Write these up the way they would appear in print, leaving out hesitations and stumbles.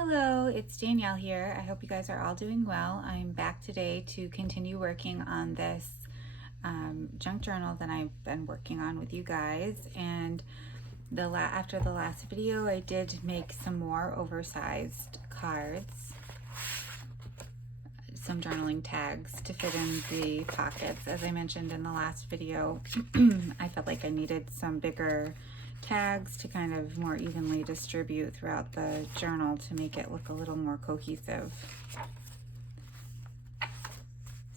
Hello, it's Danielle here. I hope you guys are all doing well. I'm back today to continue working on this junk journal that I've been working on with you guys. And after the last video, I did make some more oversized cards, some journaling tags to fit in the pockets. As I mentioned in the last video, I felt like I needed some bigger tags to kind of more evenly distribute throughout the journal to make it look a little more cohesive.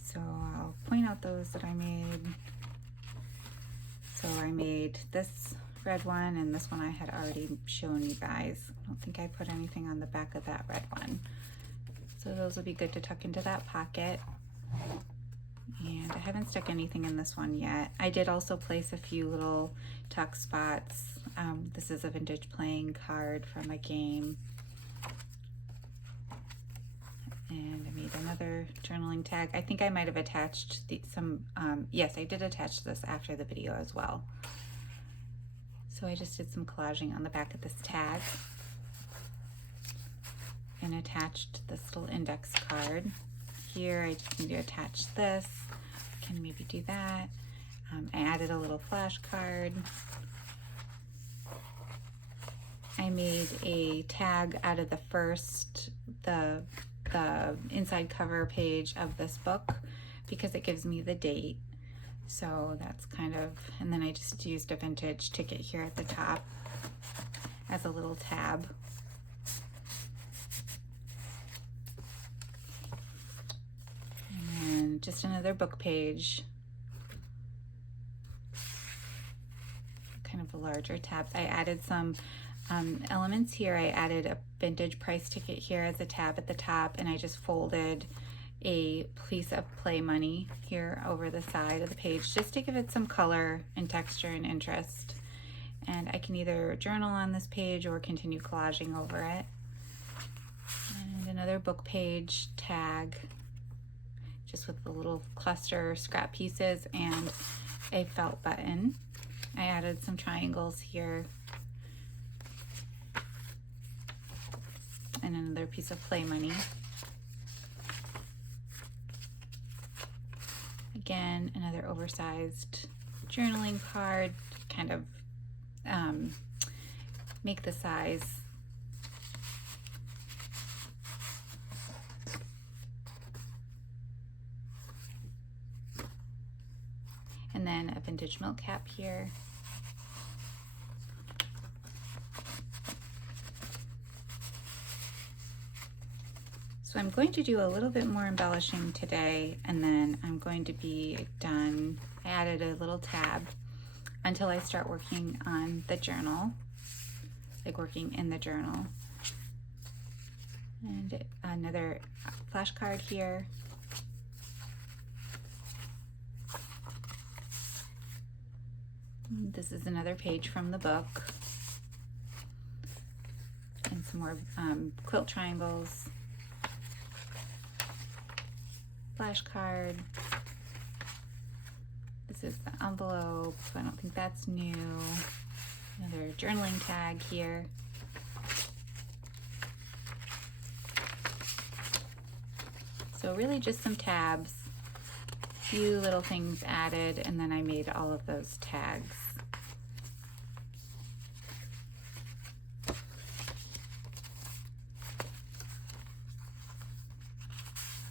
So I'll point out those that I made. So I made this red one, and this one I had already shown you guys. I don't think I put anything on the back of that red one. So those will be good to tuck into that pocket. And I haven't stuck anything in this one yet. I did also place a few little tuck spots. This is a vintage playing card from a game. And I made another journaling tag. I think I might have attached yes, I did attach this after the video as well. So I just did some collaging on the back of this tag and attached this little index card. Here I just need to attach this. Can maybe do that. I added a little flashcard. I made a tag out of the inside cover page of this book because it gives me the date. So that's kind of, and then I just used a vintage ticket here at the top as a little tab. And just another book page, kind of a larger tab. I added some elements here. I added a vintage price ticket here as a tab at the top, and I just folded a piece of play money here over the side of the page just to give it some color and texture and interest. And I can either journal on this page or continue collaging over it. And another book page tag, just with the little cluster scrap pieces and a felt button. I added some triangles here and another piece of play money. Again, another oversized journaling card, kind of make the size and then a vintage milk cap here. So I'm going to do a little bit more embellishing today, and then I'm going to be done. I added a little tab until I start working on the journal, like working in the journal. And another flashcard here. This is another page from the book. And some more quilt triangles. Flashcard. This is the envelope. I don't think that's new. Another journaling tag here. So really just some tabs, a few little things added, and then I made all of those tags.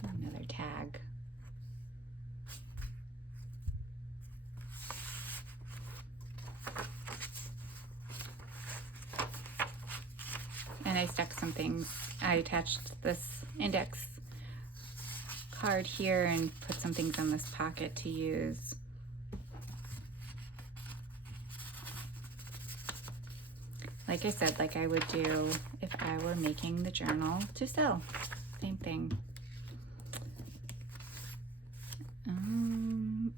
Another tag. And I stuck some things. I attached this index card here and put some things on this pocket to use. Like I said, like I would do if I were making the journal to sell. Same thing.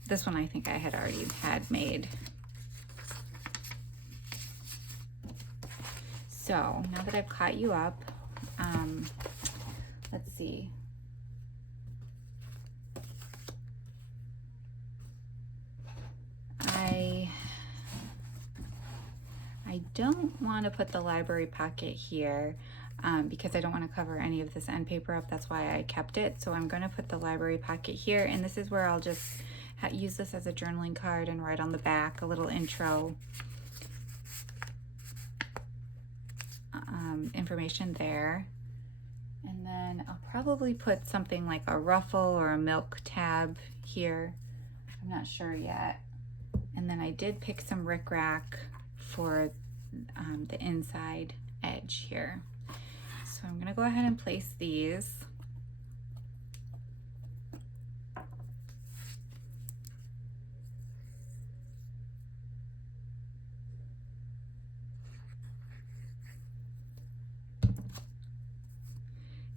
This one I think I had already had made. So now that I've caught you up, let's see. I don't want to put the library pocket here. because I don't want to cover any of this end paper up. That's why I kept it. So I'm going to put the library pocket here, and this is where I'll just use this as a journaling card and write on the back a little intro information there. And then I'll probably put something like a ruffle or a milk tab here. I'm not sure yet. And then I did pick some rickrack for the inside edge here. So I'm gonna go ahead and place these.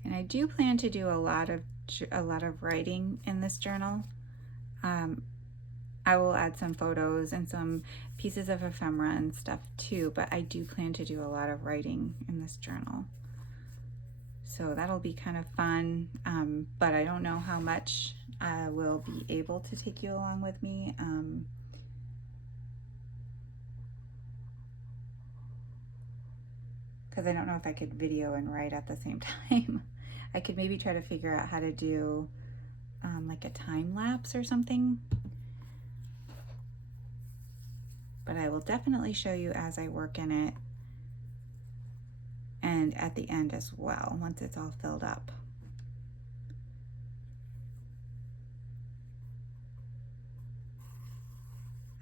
And I do plan to do a lot of writing in this journal. I will add some photos and some pieces of ephemera and stuff too, but I do plan to do a lot of writing in this journal. So that'll be kind of fun, but I don't know how much I will be able to take you along with me. Because I don't know if I could video and write at the same time. I could maybe try to figure out how to do like a time lapse or something. But I will definitely show you as I work in it and at the end as well, once it's all filled up.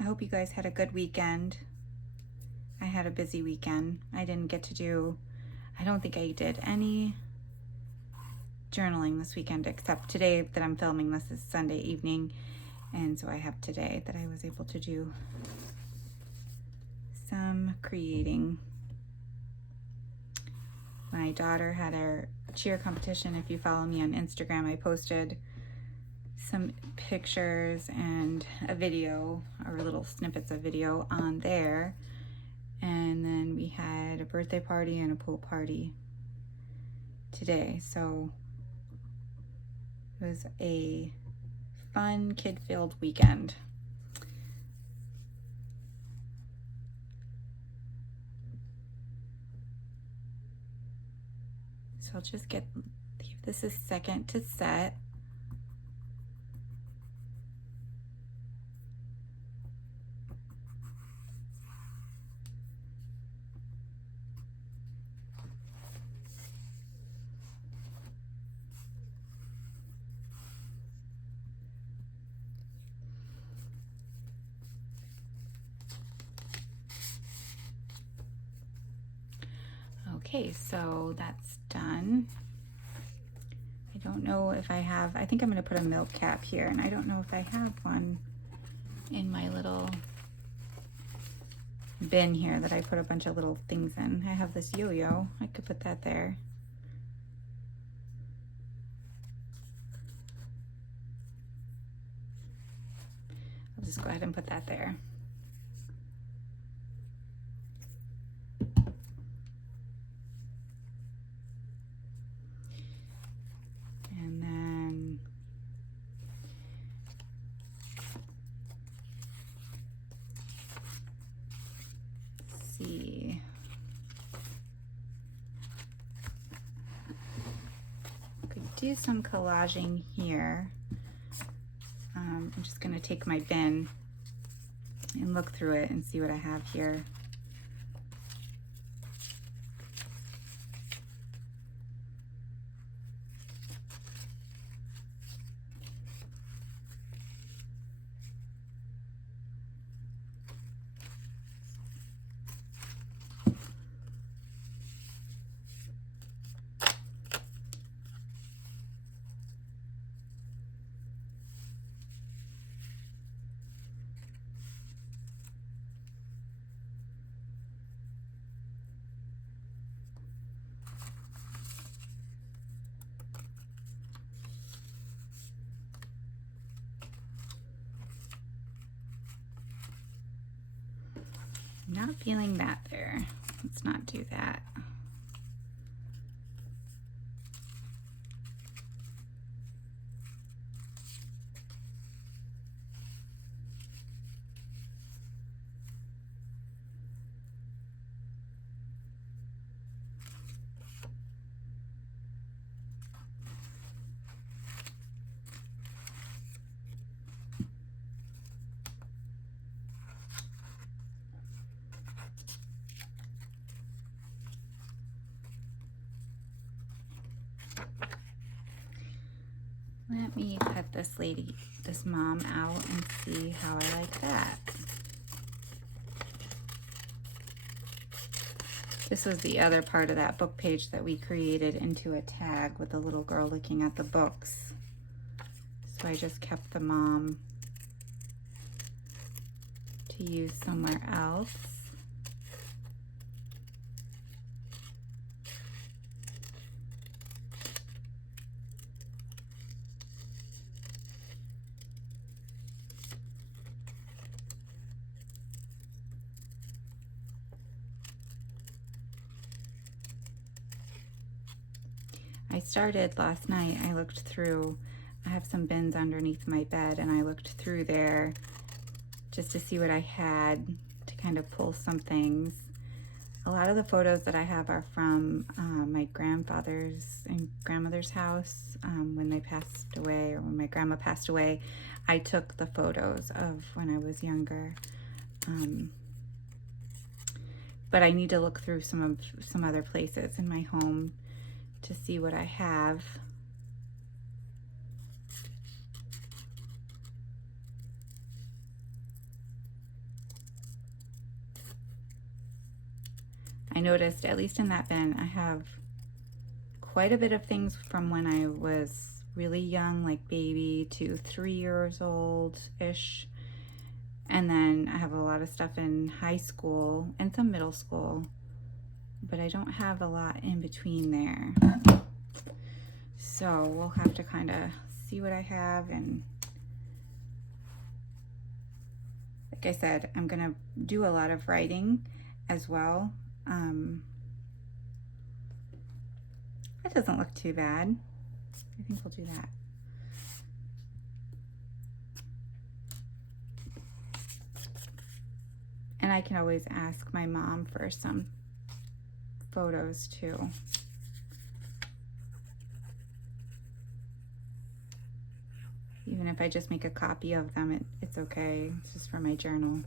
I hope you guys had a good weekend. I had a busy weekend. I didn't get to do, I don't think I did any journaling this weekend, except today that I'm filming this is Sunday evening, and so I have today that I was able to do some creating. My daughter had her cheer competition. If you follow me on Instagram, I posted some pictures and a video, or little snippets of video on there. And then we had a birthday party and a pool party today. So it was a fun, kid-filled weekend. So I'll just give this a second to set. Okay, so that's done. I don't know if I have, I think I'm going to put a milk cap here, and I don't know if I have one in my little bin here that I put a bunch of little things in. I have this yo-yo. I could put that there. I'll just go ahead and put that there. And then let's see. Could do some collaging here. I'm just going to take my bin and look through it and see what I have here. Not feeling that there. Let's not do that. Let me cut this mom out and see how I like that. This was the other part of that book page that we created into a tag with the little girl looking at the books. So I just kept the mom to use somewhere else. I started last night, I looked through, I have some bins underneath my bed, and I looked through there just to see what I had to kind of pull some things. A lot of the photos that I have are from my grandfather's and grandmother's house when they passed away, or when my grandma passed away. I took the photos of when I was younger. But I need to look through some other places in my home to see what I have. I noticed, at least in that bin, I have quite a bit of things from when I was really young, like baby to 3 years old-ish. And then I have a lot of stuff in high school and some middle school, but I don't have a lot in between there. So we'll have to kind of see what I have. And like I said, I'm gonna do a lot of writing as well. That doesn't look too bad. I think we'll do that. And I can always ask my mom for some photos too. Even if I just make a copy of them, it's okay. It's just for my journal.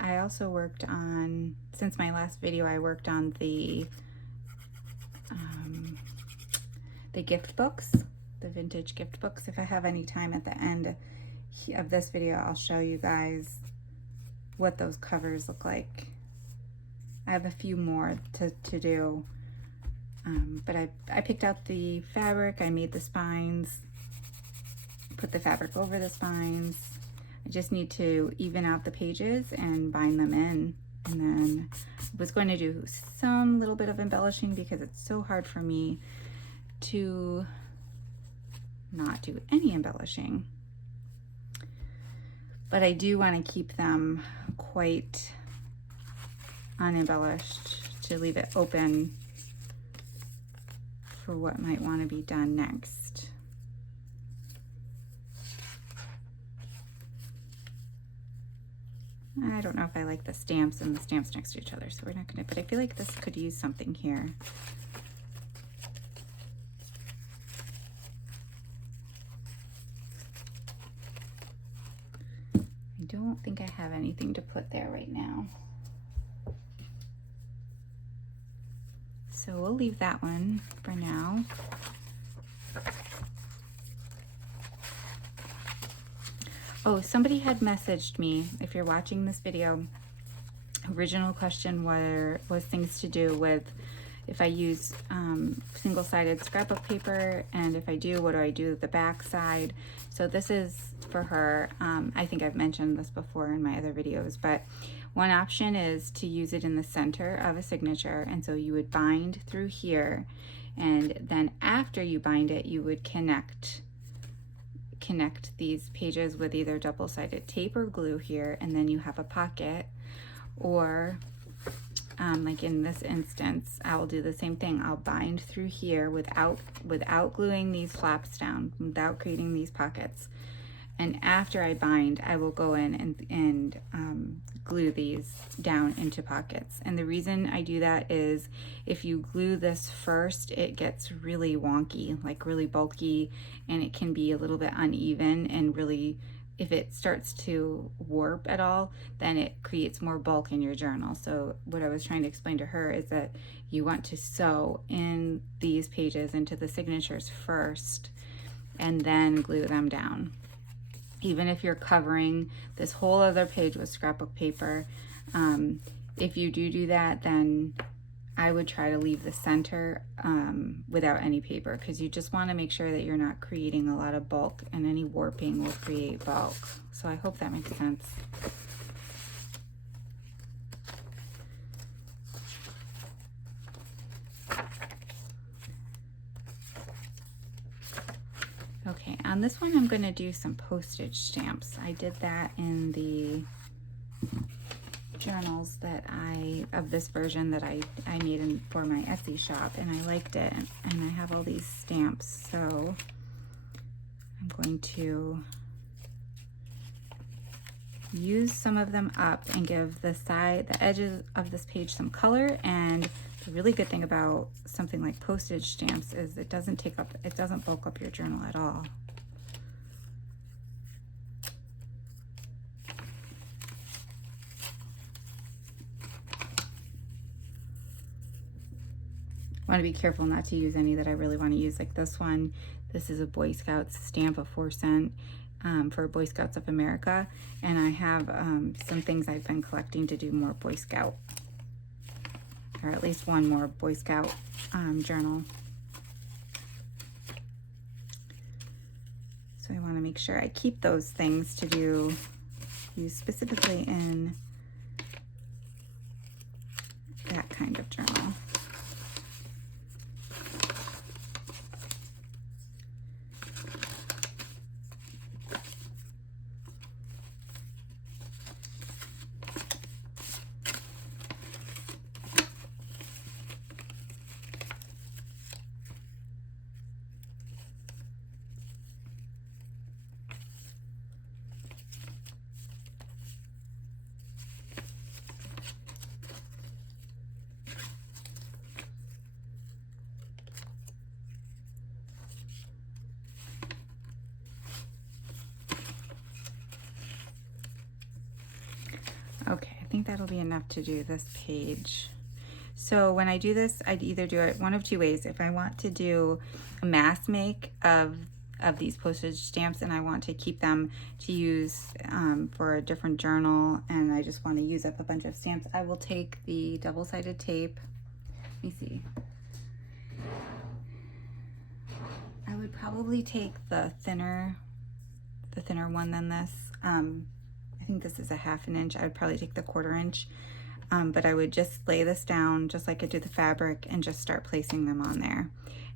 I also worked on, since my last video, I worked on the gift books, the vintage gift books. If I have any time at the end of this video, I'll show you guys what those covers look like. I have a few more to do, but I picked out the fabric, I made the spines, put the fabric over the spines. I just need to even out the pages and bind them in. And then I was going to do some little bit of embellishing because it's so hard for me to not do any embellishing. But I do want to keep them quite unembellished, to leave it open for what might want to be done next. I don't know if I like the stamps and the stamps next to each other, so we're not gonna, but I feel like this could use something here. I don't think I have anything to put there right now. So we'll leave that one for now. Oh, somebody had messaged me, if you're watching this video, original question was things to do with if I use single-sided scrapbook paper, and if I do, what do I do with the back side? So this is for her. I think I've mentioned this before in my other videos, but One option is to use it in the center of a signature, and so you would bind through here, and then after you bind it, you would connect these pages with either double-sided tape or glue here, and then you have a pocket. Or like in this instance, I will do the same thing. I'll bind through here without gluing these flaps down, without creating these pockets. And after I bind, I will go in and glue these down into pockets. And the reason I do that is if you glue this first, it gets really wonky, like really bulky, and it can be a little bit uneven, and really, if it starts to warp at all, then it creates more bulk in your journal. So what I was trying to explain to her is that you want to sew in these pages into the signatures first and then glue them down. Even if you're covering this whole other page with scrapbook paper, if you do that, then I would try to leave the center without any paper, because you just want to make sure that you're not creating a lot of bulk, and any warping will create bulk. So I hope that makes sense. Okay, on this one I'm going to do some postage stamps. I did that in the journals that of this version that I made for my Etsy shop, and I liked it, and I have all these stamps, so I'm going to use some of them up and give the edges of this page some color. And the really good thing about something like postage stamps is it doesn't bulk up your journal at all. I want to be careful not to use any that I really want to use, like this one. This is a Boy Scouts stamp, a 4-cent for Boy Scouts of America, and I have some things I've been collecting to do more Boy Scout, or at least one more Boy Scout journal. So I want to make sure I keep those things to use specifically in that kind of journal. Okay, I think that'll be enough to do this page. So when I do this, I'd either do it one of two ways. If I want to do a mass make of these postage stamps, and I want to keep them to use for a different journal, and I just want to use up a bunch of stamps, I will take the double-sided tape. Let me see. I would probably take the thinner one than this. I think this is a 1/2 inch. I would probably take the 1/4 inch, but I would just lay this down just like I did the fabric and just start placing them on there.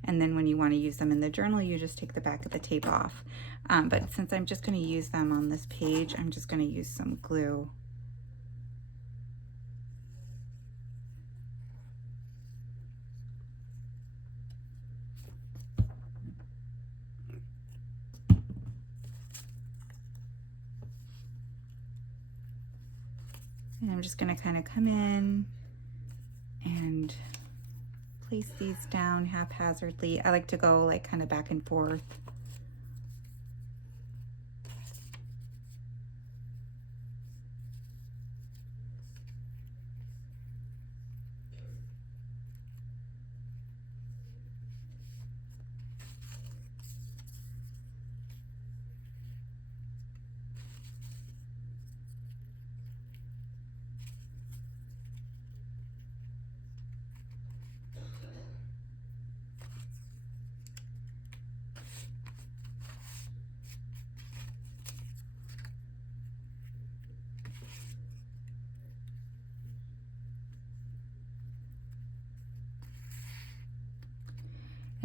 And then when you want to use them in the journal, you just take the back of the tape off. But since I'm just going to use them on this page, I'm just going to use some glue. And I'm just going to kind of come in and place these down haphazardly. I like to go like kind of back and forth.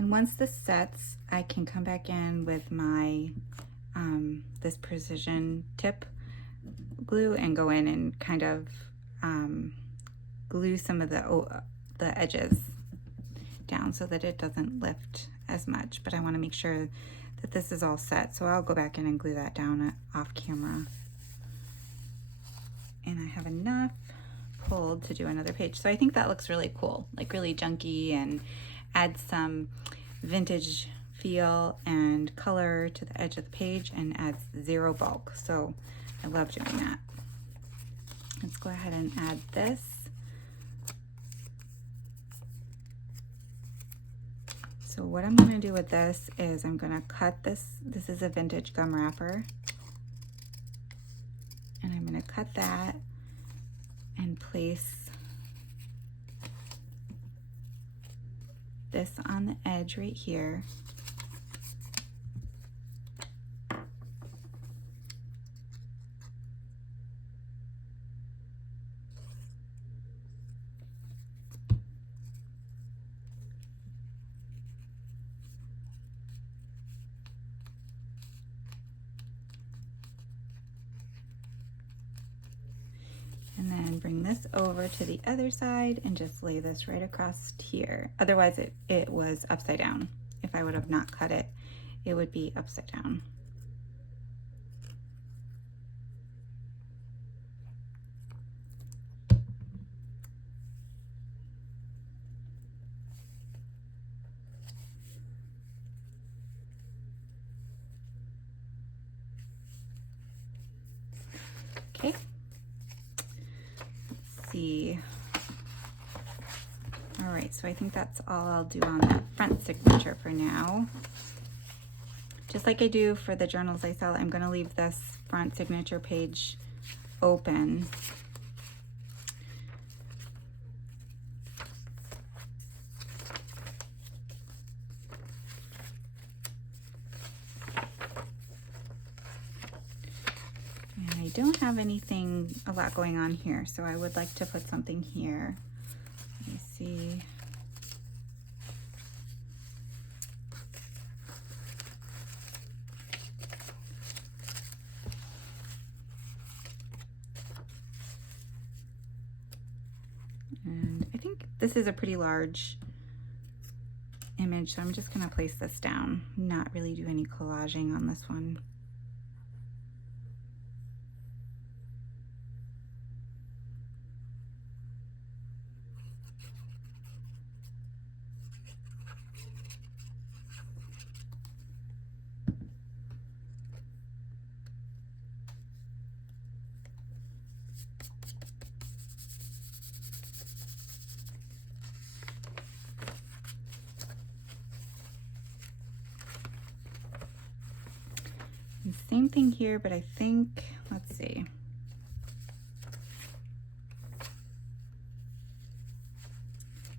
And once this sets, I can come back in with my this precision tip glue and go in and kind of glue some of the edges down so that it doesn't lift as much. But I want to make sure that this is all set, so I'll go back in and glue that down off camera. And I have enough pulled to do another page. So I think that looks really cool, like really junky, and adds some vintage feel and color to the edge of the page and adds zero bulk. So I love doing that. Let's go ahead and add this. So what I'm going to do with this is I'm going to cut this. This is a vintage gum wrapper. And I'm going to cut that and place this on the edge right here. And then bring this over to the other side and just lay this right across here. Otherwise it was upside down. If I would have not cut it, it would be upside down. Okay. See. All right, so I think that's all I'll do on that front signature for now. Just like I do for the journals I sell, I'm going to leave this front signature page open. I don't have a lot going on here, so I would like to put something here. Let me see. And I think this is a pretty large image, so I'm just going to place this down, not really do any collaging on this one. And same thing here, but I think, let's see.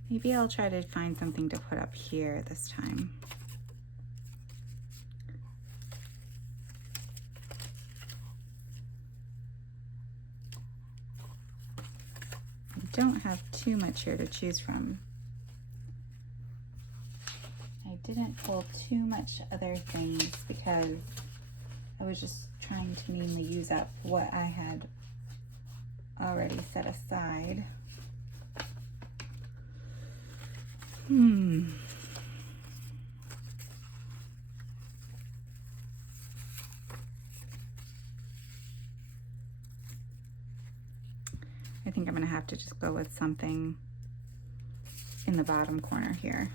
Maybe I'll try to find something to put up here this time. I don't have too much here to choose from. I didn't pull too much other things because I was just trying to mainly use up what I had already set aside. I think I'm going to have to just go with something in the bottom corner here.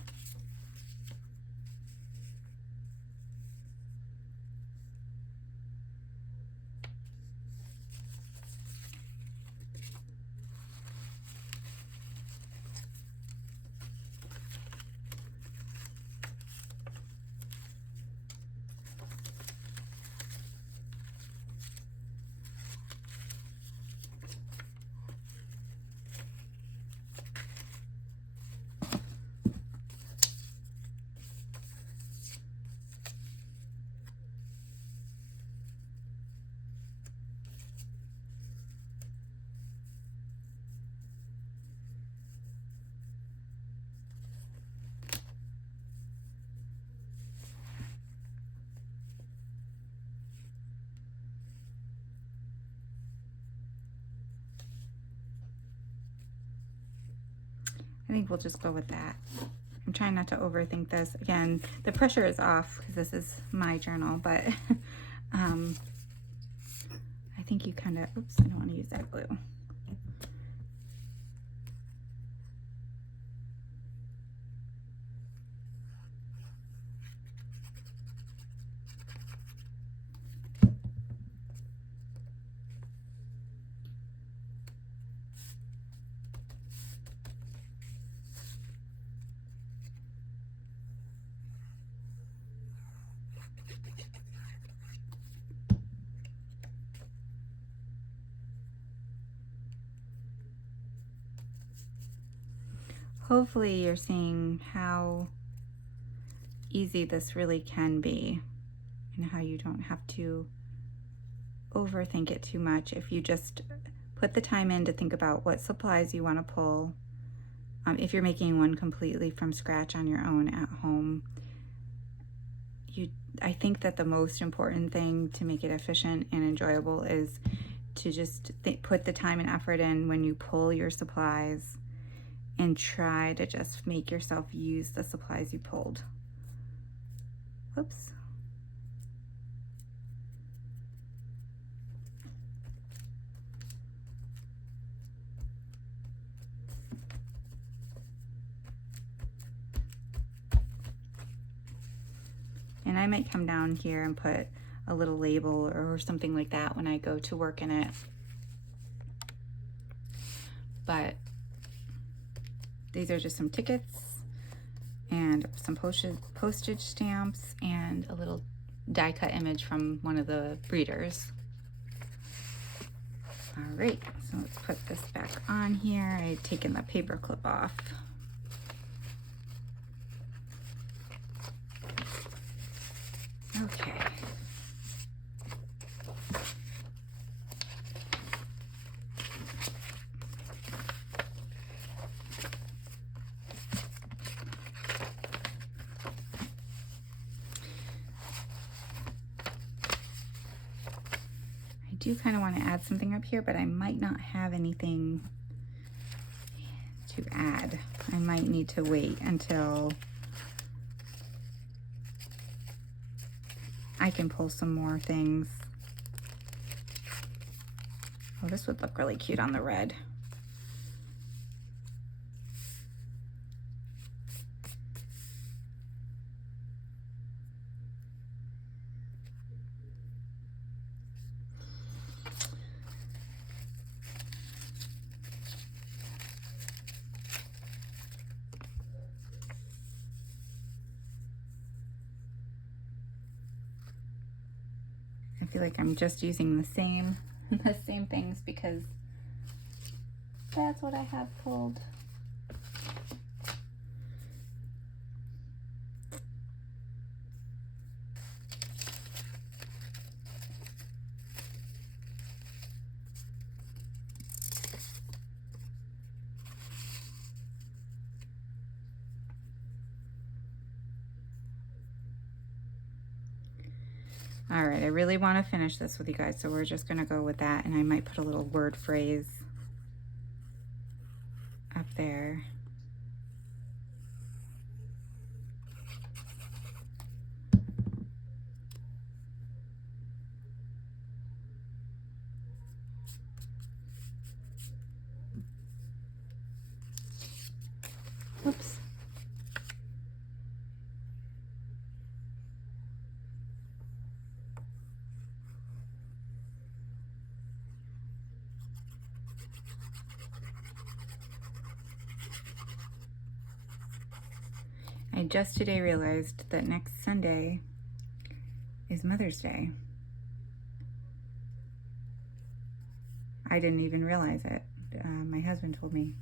I think we'll just go with that. I'm trying not to overthink this. Again, the pressure is off because this is my journal, but I think you kind of, oops, I don't want to use that glue. Hopefully you're seeing how easy this really can be and how you don't have to overthink it too much if you just put the time in to think about what supplies you want to pull. If you're making one completely from scratch on your own at home, I think that the most important thing to make it efficient and enjoyable is to just put the time and effort in when you pull your supplies and try to just make yourself use the supplies you pulled. Whoops. And I might come down here and put a little label or something like that when I go to work in it. But these are just some tickets and some postage stamps and a little die cut image from one of the breeders. All right, so let's put this back on here. I've taken the paper clip off. Okay. I do kind of want to add something up here, but I might not have anything to add. I might need to wait until I can pull some more things. Oh, this would look really cute on the red. I feel like I'm just using the same things because that's what I have pulled. All right, I really want to finish this with you guys, so we're just going to go with that, and I might put a little word phrase up there. Whoops. I just today realized that next Sunday is Mother's Day. I didn't even realize it. My husband told me.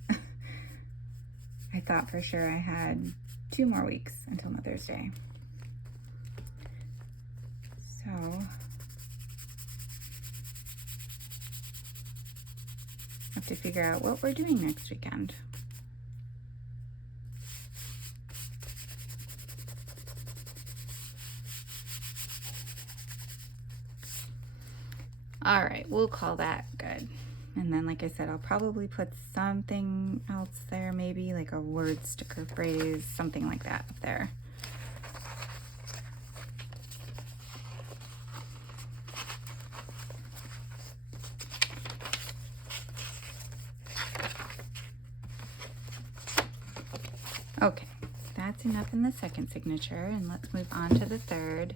I thought for sure I had 2 more weeks until Mother's Day. So I have to figure out what we're doing next weekend. All right, we'll call that good. And then, like I said, I'll probably put something else there, maybe like a word sticker phrase, something like that up there. Okay, that's enough in the second signature, and let's move on to the third.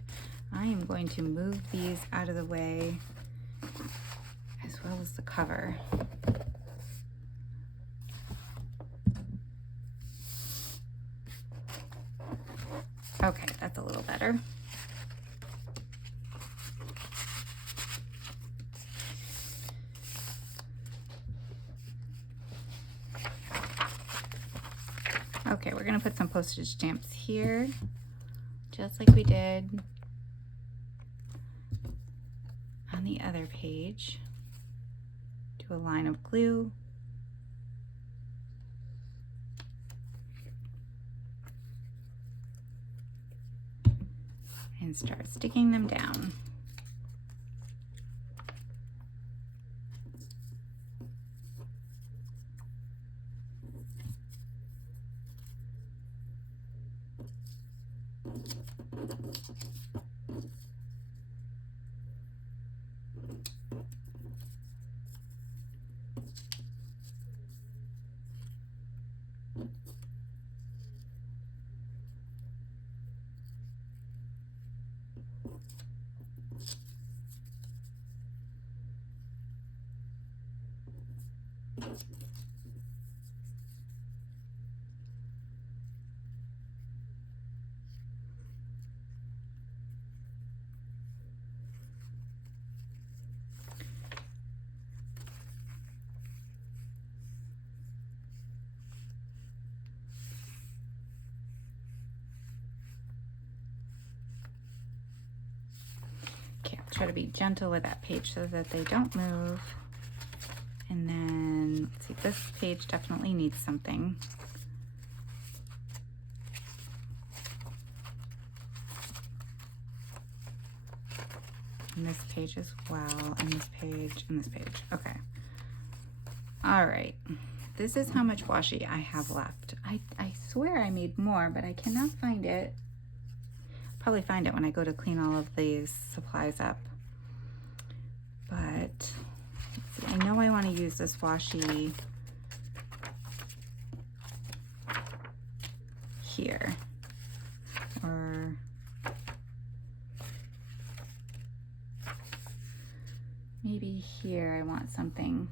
I am going to move these out of the way as well as the cover. Okay, that's a little better. Okay, we're gonna put some postage stamps here, just like we did on the other page. Do a line of glue. And start sticking them down. Okay, I'll try to be gentle with that page so that they don't move. And then, let's see, this page definitely needs something. And this page as well, and this page, and this page. Okay. All right. This is how much washi I have left. I swear I made more, but I cannot find it. Probably find it when I go to clean all of these supplies up. But let's see, I know I want to use this washi here. Or maybe here I want something.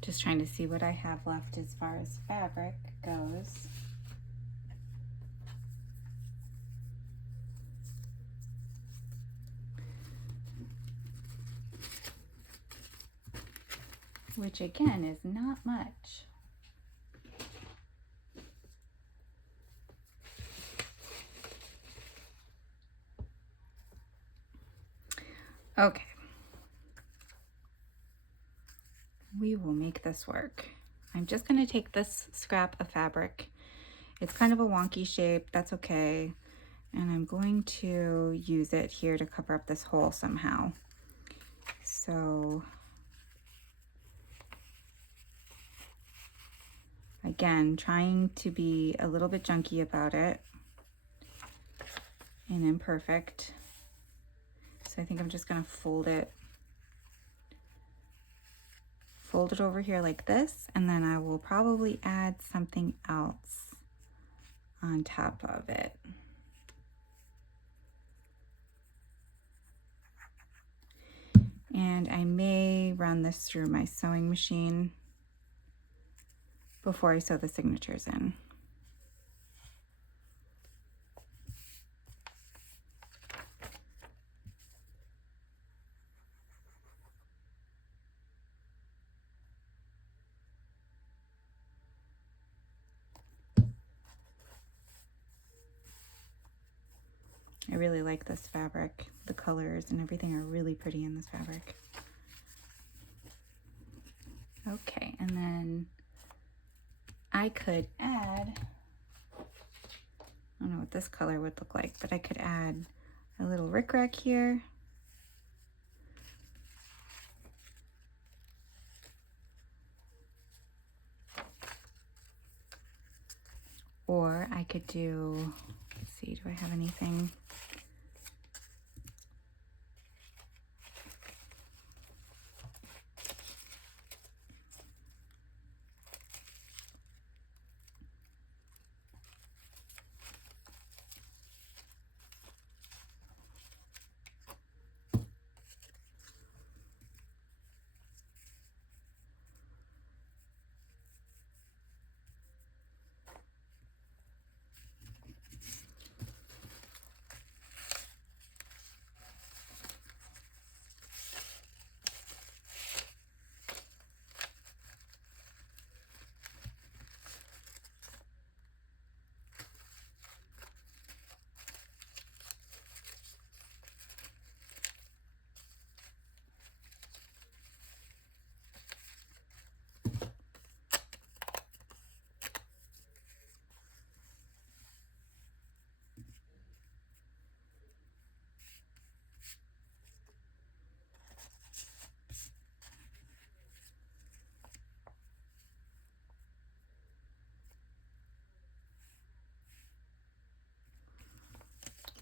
Just trying to see what I have left as far as fabric goes. Which again is not much. Okay. We will make this work. I'm just going to take this scrap of fabric. It's kind of a wonky shape, that's okay. And I'm going to use it here to cover up this hole somehow. So again, trying to be a little bit junky about it and imperfect. So I think I'm just going to fold it over here like this, and then I will probably add something else on top of it. And I may run this through my sewing machine before I sew the signatures in. I really like this fabric. The colors and everything are really pretty in this fabric. Okay, and then I could add, I don't know what this color would look like, but I could add a little rickrack here. Or I could do, let's see, do I have anything?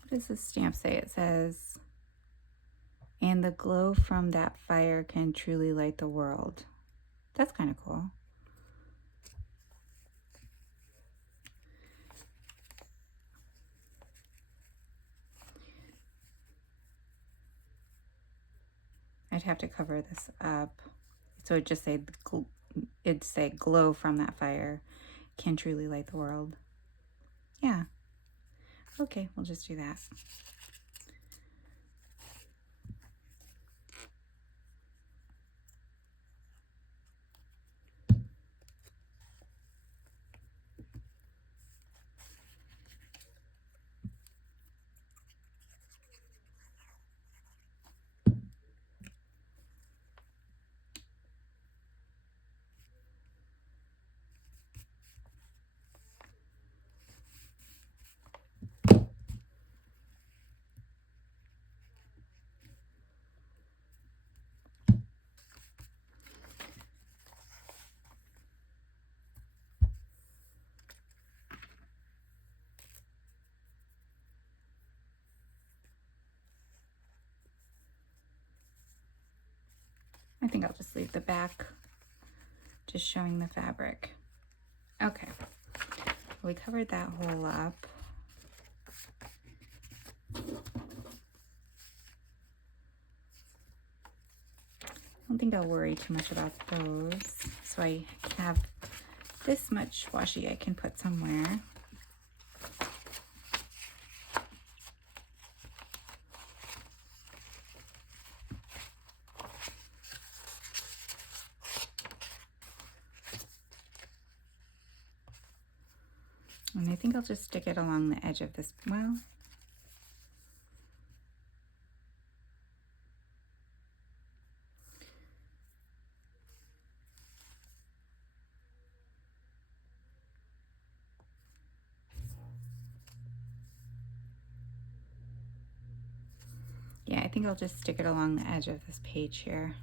What does this stamp say? It says, and the glow from that fire can truly light the world. That's kind of cool. I'd have to cover this up. So it'd just say, it'd say glow from that fire can truly light the world. Yeah. Okay, we'll just do that. I think I'll just leave the back just showing the fabric. Okay, we covered that hole up. I don't think I'll worry too much about those. So I have this much washi I can put somewhere. And I think I'll just stick it along the edge of this, well, yeah, I think I'll just stick it along the edge of this page here.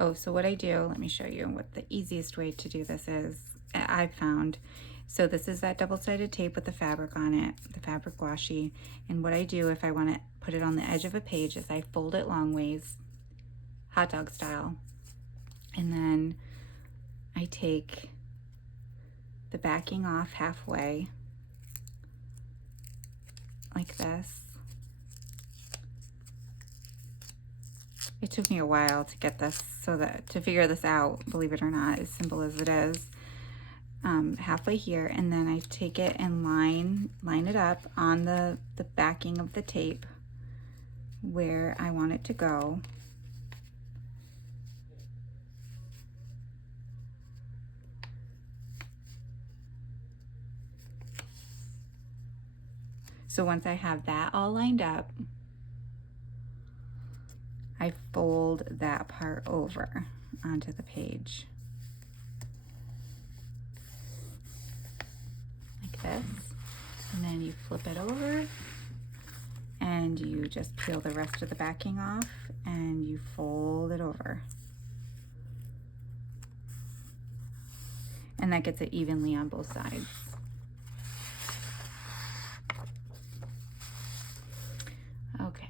Oh, so what I do, let me show you what the easiest way to do this is, I've found. So this is that double-sided tape with the fabric on it, the fabric washi. And what I do if I want to put it on the edge of a page is I fold it long ways, hot dog style. And then I take the backing off halfway, like this. It took me a while to get this, to figure this out, believe it or not, as simple as it is. Halfway here, and then I take it and line it up on the backing of the tape where I want it to go. So once I have that all lined up, I fold that part over onto the page. Like this. And then you flip it over and you just peel the rest of the backing off and you fold it over. And that gets it evenly on both sides. Okay.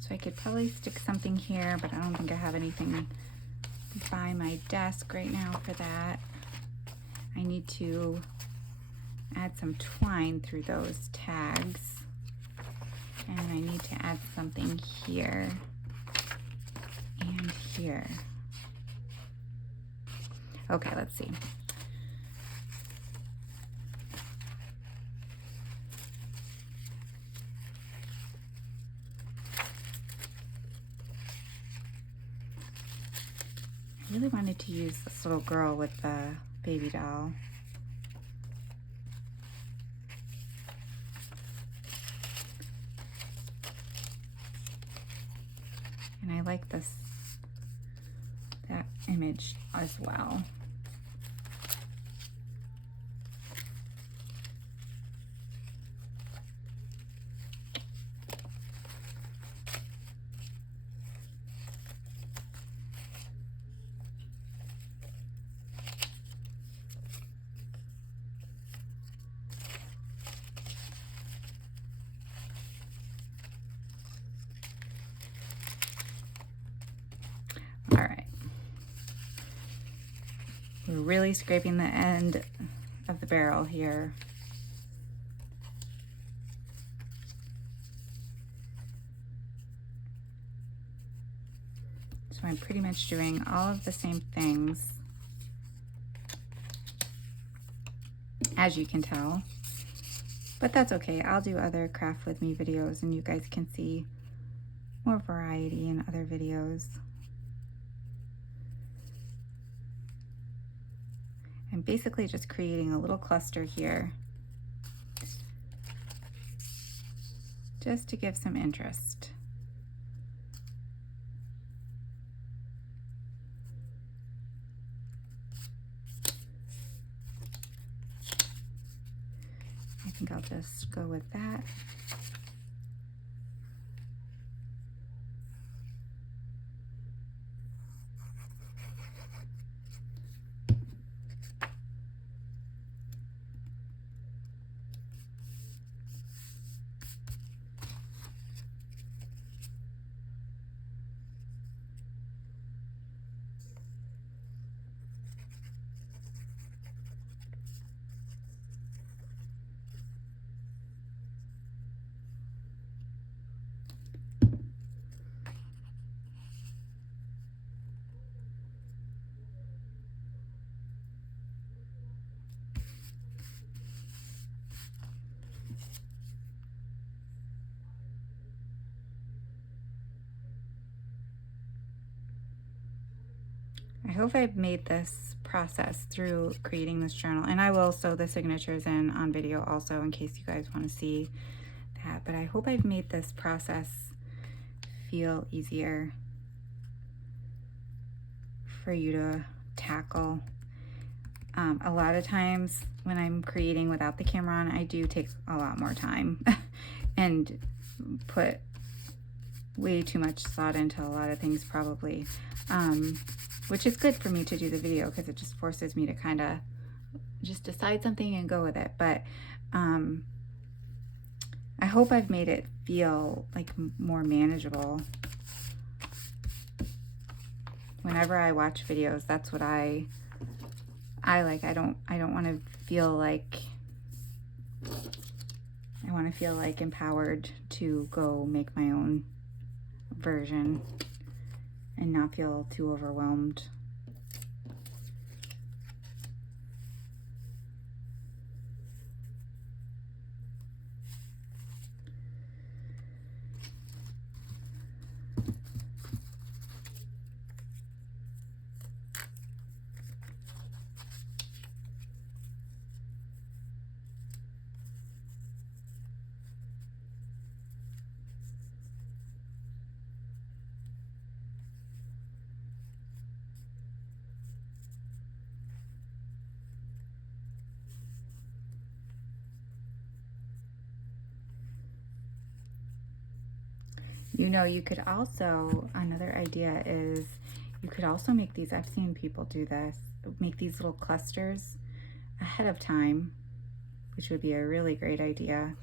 So I could probably stick something here, but I don't think I have anything by my desk right now for that. I need to add some twine through those tags. And I need to add something here and here. Okay, let's see. I really wanted to use this little girl with the baby doll. And I like that image as well. All right. We're really scraping the end of the barrel here. So I'm pretty much doing all of the same things, as you can tell, but that's okay. I'll do other craft with me videos and you guys can see more variety in other videos. I'm basically just creating a little cluster here just to give some interest. I think I'll just go with that. I hope I've made this process through creating this journal, and I will sew the signatures in on video also in case you guys want to see that, but I hope I've made this process feel easier for you to tackle. A lot of times when I'm creating without the camera on, I do take a lot more time and put way too much thought into a lot of things probably, which is good for me to do the video because it just forces me to kind of just decide something and go with it. But I hope I've made it feel like more manageable. Whenever I watch videos, that's what I like. I don't want to feel like, I want to feel like empowered to go make my own version and not feel too overwhelmed. You know, you could also, another idea is you could also make these, I've seen people do this, make these little clusters ahead of time, which would be a really great idea,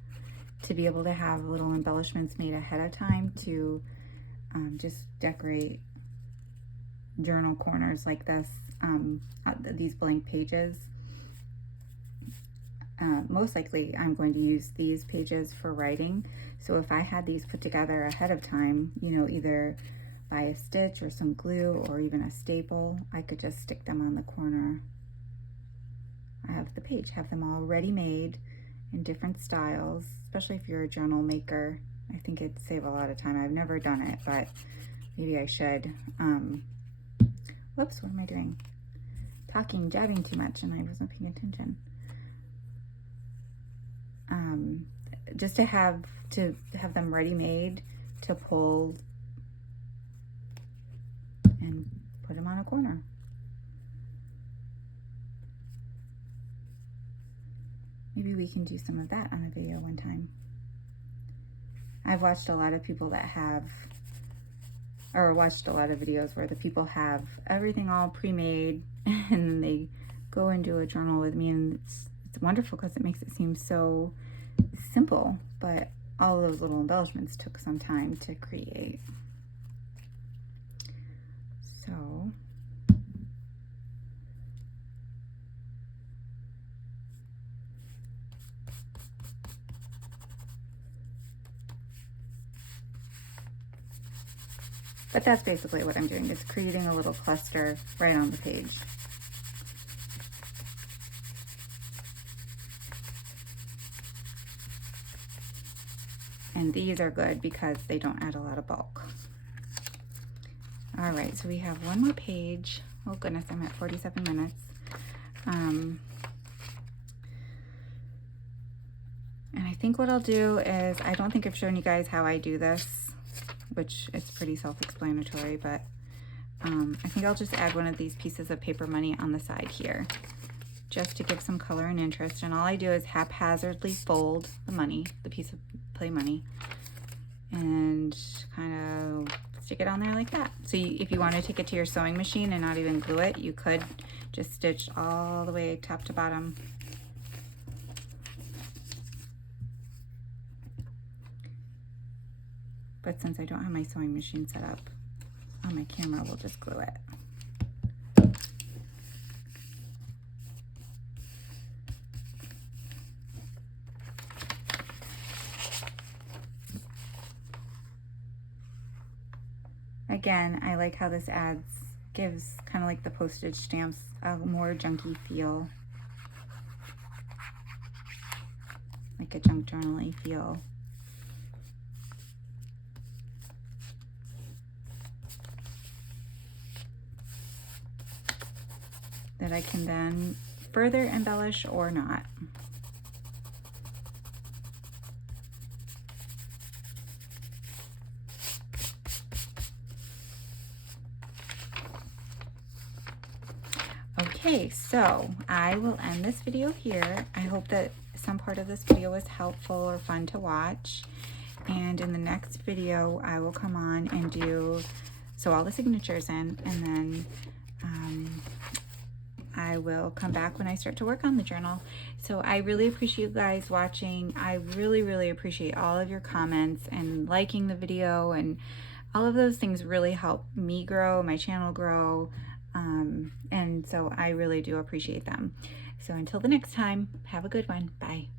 to be able to have little embellishments made ahead of time to just decorate journal corners like this, these blank pages. Most likely I'm going to use these pages for writing. So if I had these put together ahead of time, you know, either by a stitch or some glue or even a staple, I could just stick them on the corner. I have the page, have them all ready made in different styles, especially if you're a journal maker. I think it'd save a lot of time. I've never done it, but maybe I should. Whoops, what am I doing? Talking, jabbing too much, and I wasn't paying attention. Just to have them ready made to pull and put them on a corner. Maybe we can do some of that on a video one time. I've watched a lot of people that have, or watched a lot of videos where the people have everything all pre-made and then they go and do a journal with me, and it's wonderful because it makes it seem so simple, but all those little embellishments took some time to create. So but that's basically what I'm doing, is creating a little cluster right on the page. And these are good because they don't add a lot of bulk. All right, so we have one more page. Oh goodness, I'm at 47 minutes. And I think what I'll do is, I don't think I've shown you guys how I do this, which is pretty self-explanatory, but I think I'll just add one of these pieces of paper money on the side here, just to give some color and interest. And all I do is haphazardly fold the money, the piece of play money, and kind of stick it on there like that. So if you want to take it to your sewing machine and not even glue it, you could just stitch all the way top to bottom. But since I don't have my sewing machine set up on my camera, we'll just glue it. Again, I like how this gives kind of like the postage stamps a more junky feel, like a junk journal-y feel. That I can then further embellish or not. Okay, so I will end this video here. I hope that some part of this video was helpful or fun to watch. And in the next video, I will come on and sew all the signatures in, and then I will come back when I start to work on the journal. So I really appreciate you guys watching. I really appreciate all of your comments and liking the video, and all of those things really help me grow, my channel grow. And so I really do appreciate them. So until the next time, have a good one. Bye.